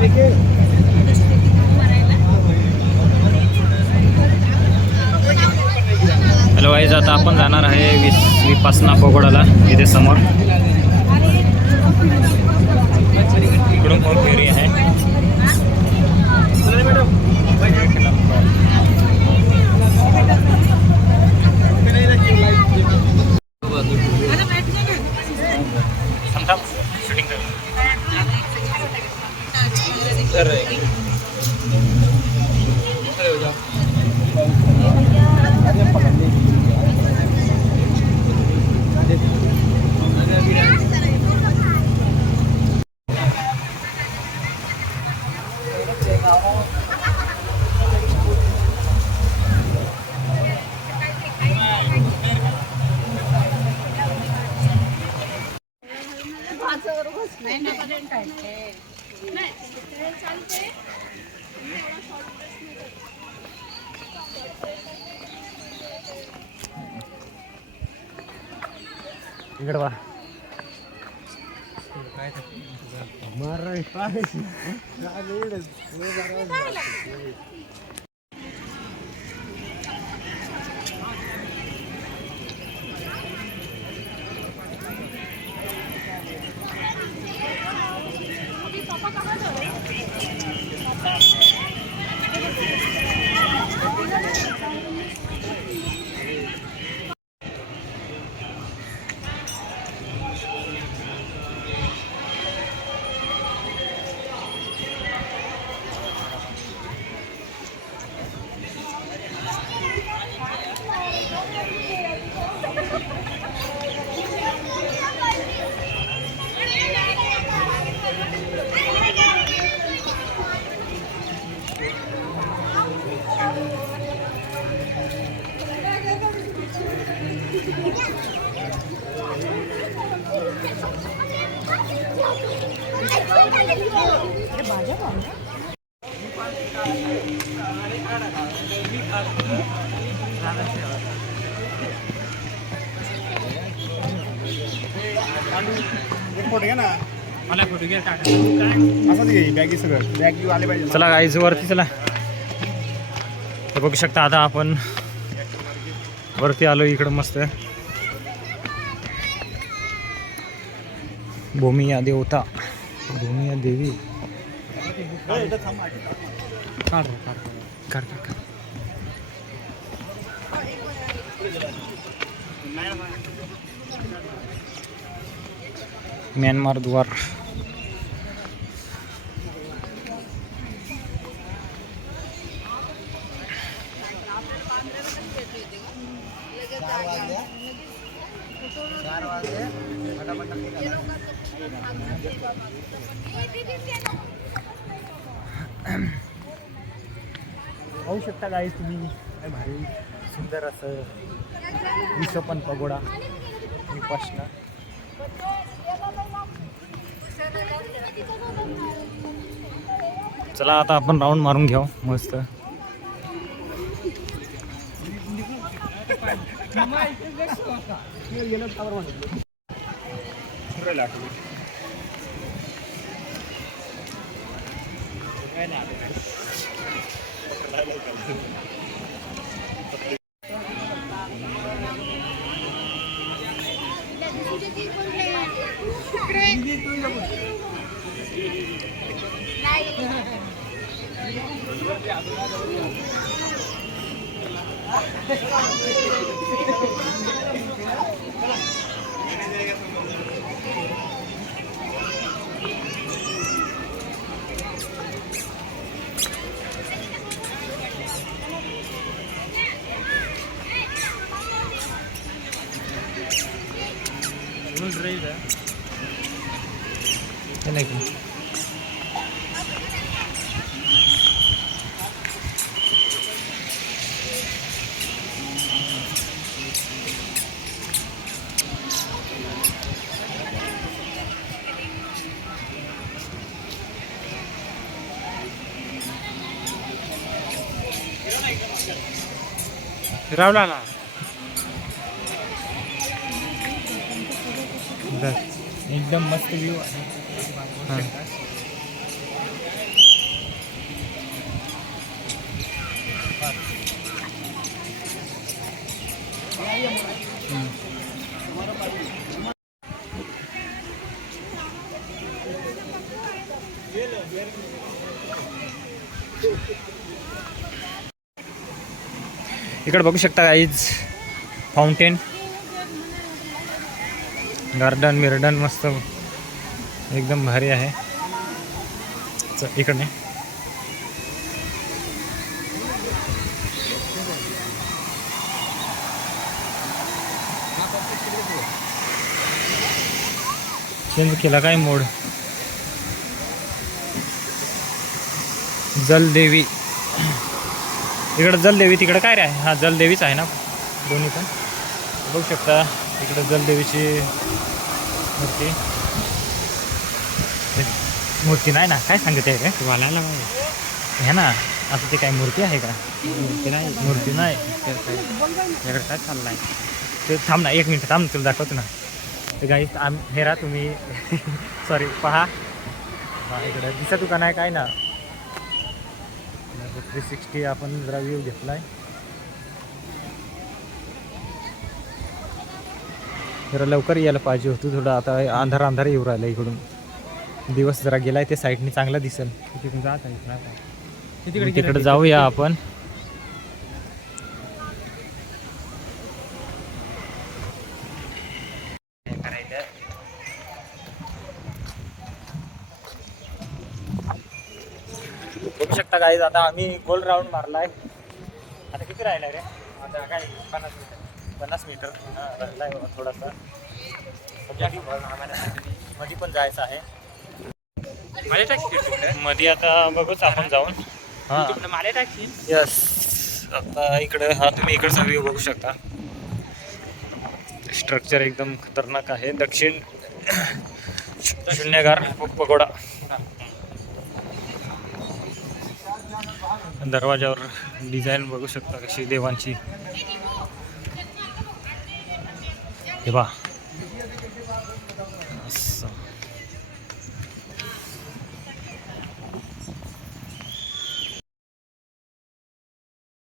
Hello guys, आता आपण जाणार आहे विपासना पगोडाला. इथे समोर इकडून खूप फेरी आहे. शूटिंग इकडे बा. चला गाईज वरती चला. बघू शकता आता आपण वरती आलो. इकडं मस्त भूमिया देवता, भूमिया देवी. म्यानमार द्वार. पाहू शकता गाईज तुम्ही, काय भारी सुंदर असं विसोपन पगोडा विपासना. चला आता आपण राऊंड मारून घ्याव मस्त. फिरावला ना एकदम मस्त व्ह्यू आहे. इकडे बघू शकता गाईज फाउंटेन, गार्डन बिर्डन मस्त एकदम भारी आहे. इकडे चेंज केला काय मोड. जलदेवी इकडे, जलदेवी तिकडे काय रे आहे. हा जलदेवीच आहे ना दोन्ही पण. बघू शकता इकडे जलदेवीची मूर्ती. मूर्ती नाही ना, काय सांगते आहे का तुम्हाला हे ना. आता ते काय मूर्ती आहे का? मूर्ती नाही, मूर्ती नाही. इकडे काय चाललं आहे ते. थांब ना 1 मिनिट थांब, तुला दाखवतो ना. ते गाई हेरा तुम्ही सॉरी पहा. इकडे दिसत दुकान आहे काय ना. 360 आपण जरा व्ह्यू घेतलाय. जरा लवकर यायला पाहिजे होतं थोडं. आता अंधार अंधार येऊ राहिला इकडून. दिवस जरा गेलाय ते साईडनी चांगला दिसेल. तिकडून जात आहे तिकडे जाऊया आपण. बघू शकता गाईज आता आम्ही गोल राऊंड मारलाय. आता किती राहिलाय रे? आता काय 50 मीटर राहिलाय थोडासा. मध्ये पण जायचं आहे. मध्ये आता बघूच आपण जाऊन. हां यस. आता इकडे हा तुम्ही इकडचा व्ह्यू बघू शकता. स्ट्रक्चर एकदम खतरनाक आहे. दक्षिण शून्यगार पगोडा. दरवाजावर डिझाईन बघू शकता कशी देवांची. हे बा